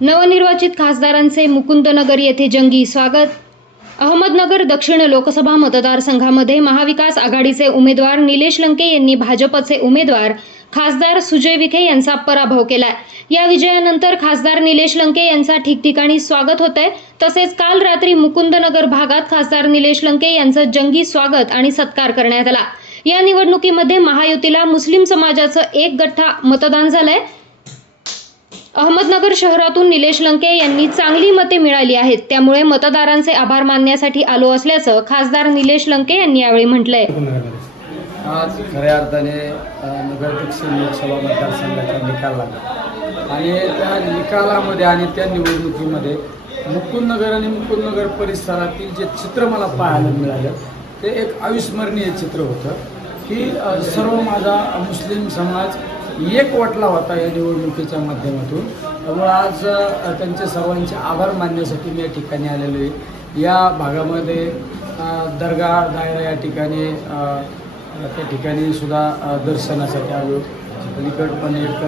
नवनिर्वाचित खासदारांचे मुकुंदनगर येथे जंगी स्वागत. अहमदनगर दक्षिण लोकसभा मतदारसंघामध्ये महाविकास आघाडीचे उमेदवार निलेश लंके यांनी भाजपचे उमेदवार खासदार सुजय विखे यांचा पराभव केलाय. या विजयानंतर खासदार निलेश लंके यांचा ठिकठिकाणी स्वागत होत आहे तसेच काल रात्री मुकुंदनगर भागात खासदार निलेश लंके यांचं जंगी स्वागत आणि सत्कार करण्यात आला. या निवडणुकीमध्ये महायुतीला मुस्लिम समाजाचं एक गठ्ठा मतदान झालंय. अहमदनगर शहरातून निलेश लंके यांनी चांगली मते मिळाली आहेत. त्यामुळे मतदारांचे आभार मानण्यासाठी आलो असल्याचं खासदार निलेश लंके यांनी यावेळी म्हटलंय. आज खऱ्या अर्थाने नगराध्यक्ष नगर लोकसभा मतदारसंघाचा निकाल लागला. आणि त्या निकालामध्ये आणि त्या निवडणुकीमध्ये मुकुंदनगर आणि मुकुंदनगर परिसरातील जे चित्र मला पाहायला मिळालं ते एक अविस्मरणीय चित्र होतं की सर्व माझा मुस्लिम समाज एक वटला होता या निवडणुकीच्या माध्यमातून. त्यामुळे आज त्यांचे सर्वांचे आभार मानण्यासाठी मी या ठिकाणी आलेलो आहे. या भागामध्ये दर्गा दायरा या ठिकाणी त्या ठिकाणी सुद्धा दर्शनासाठी आलो. अलीकड पण एक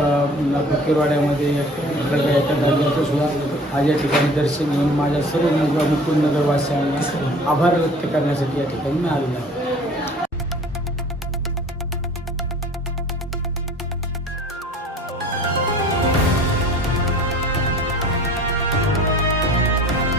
फकीरवाड्यामध्ये एक दर्गा आहे, दर्ग्याचं सुद्धा आज या ठिकाणी दर्शन घेऊन माझ्या सर्व मुकुंद नगरवासियांना आभार व्यक्त करण्यासाठी या ठिकाणी मी आलेलो आहे.